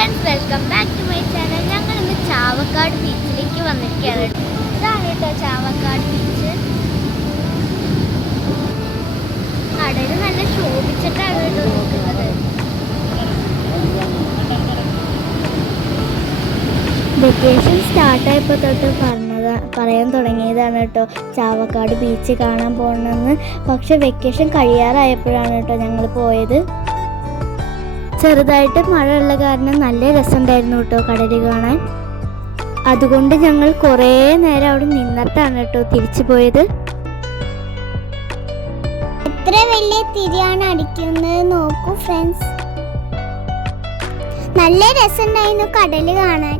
Friends, welcome back to my channel. ഞങ്ങൾ ഇന്ന് ചാവക്കാട് ബീച്ചിലേക്ക് വന്നിരിക്കുകയാണ്. ഇതാണ് കേട്ടോ ചാവക്കാട് ബീച്ച്. കടൽ നല്ല ശോഭിച്ചിട്ടാണ് കേട്ടോ നിൽക്കുന്നത്. വെക്കേഷൻ സ്റ്റാർട്ടായപ്പോൾ തൊട്ട് പറയാൻ തുടങ്ങിയതാണ് കേട്ടോ ചാവക്കാട് ബീച്ച് കാണാൻ പോകണമെന്ന്. പക്ഷെ വെക്കേഷൻ കഴിയാറായപ്പോഴാണ് കേട്ടോ ഞങ്ങൾ പോയത്. ചെറുതായിട്ട് മഴയുള്ള കാരണം നല്ല രസമുണ്ടായിരുന്നു കേട്ടോ കടൽ കാണാൻ. അതുകൊണ്ട് ഞങ്ങൾ കുറേ നേരം അവിടെ നിന്നിട്ടാണ് കേട്ടോ തിരിച്ചു പോയത്. എത്ര വലിയ തിരിയാണ് അടിക്കുന്നത് നോക്കൂ ഫ്രണ്ട്സ്. നല്ല രസമുണ്ടായിരുന്നു കടൽ കാണാൻ.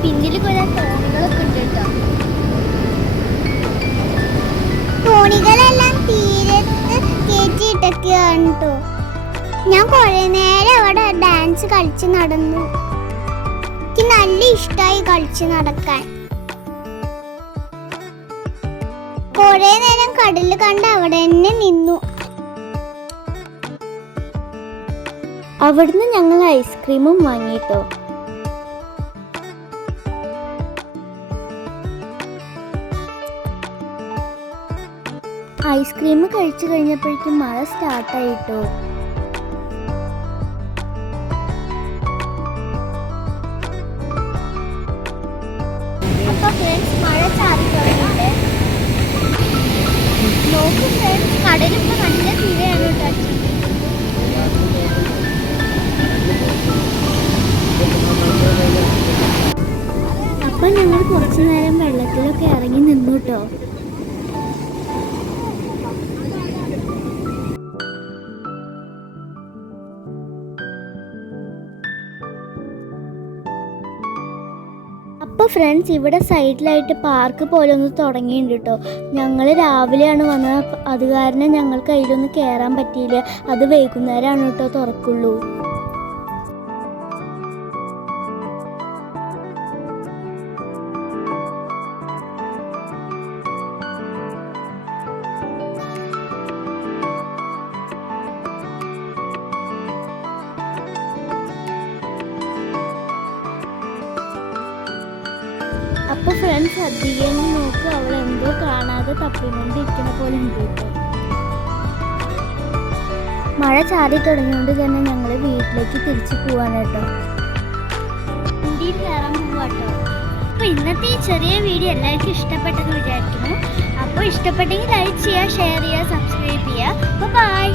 പിന്നിൽ കുറെ തോണികളൊക്കെ ഉണ്ട് കേട്ടോ. തോണികളെല്ലാം തീരത്ത് കയറ്റിയിട്ടൊക്കെയാണ് കേട്ടോ. ഞാൻ കുറെ നേരം അവിടെ ഡാൻസ് കളിച്ച് നടന്നു. എനിക്ക് നല്ല ഇഷ്ടമായി കളിച്ച് നടക്കാൻ. കുറെ നേരം കടൽ കണ്ട് അവിടെ തന്നെ നിന്നു. അവിടുന്ന് ഞങ്ങൾ ഐസ്ക്രീമും വാങ്ങിട്ടോ. ഐസ്ക്രീം കഴിച്ചു കഴിഞ്ഞപ്പോഴേക്കും മഴ സ്റ്റാർട്ടായിട്ടോ. അപ്പൊ ഫ്രണ്ട്സ് മഴ ചാറി തുടങ്ങിയിട്ട് നോക്കും ഫ്രണ്ട്സ്, കടലിപ്പോ നല്ല തീരെയാണ് കേട്ടോ. അപ്പൊ ഞങ്ങൾ കുറച്ചു നേരം വെള്ളത്തിലൊക്കെ ഇറങ്ങി നിന്നു കേട്ടോ. അപ്പോൾ ഫ്രണ്ട്സ്, ഇവിടെ സൈഡിലായിട്ട് പാർക്ക് പോലെ ഒന്ന് തുടങ്ങിയിട്ടുണ്ട് കേട്ടോ. ഞങ്ങൾ രാവിലെയാണ് വന്നത്, അത് കാരണം ഞങ്ങൾക്ക് അതിലൊന്നും കയറാൻ പറ്റിയില്ല. അത് വൈകുന്നേരമാണ് കേട്ടോ തുറക്കുള്ളൂ. അപ്പോൾ ഫ്രണ്ട്സ്, അധികം നോക്ക്, അവളെ എന്തോ കാണാതെ തപ്പിക്കൊണ്ടിരിക്കുന്ന പോലെ ഉണ്ട് കേട്ടോ. മഴ ചാടി തുടങ്ങിയോണ്ട് തന്നെ ഞങ്ങൾ വീട്ടിലേക്ക് തിരിച്ചു പോവാൻ കേട്ടോ. വണ്ടിയിൽ കയറാൻ പോവാട്ടോ. അപ്പോൾ ഇന്നത്തെ ഈ ചെറിയ വീഡിയോ എല്ലാവർക്കും ഇഷ്ടപ്പെട്ടെന്ന് വിചാരിക്കുന്നു. അപ്പോൾ ഇഷ്ടപ്പെട്ടെങ്കിൽ ലൈക്ക് ചെയ്യുക, ഷെയർ ചെയ്യുക, സബ്സ്ക്രൈബ് ചെയ്യുക. അപ്പോൾ ബൈ.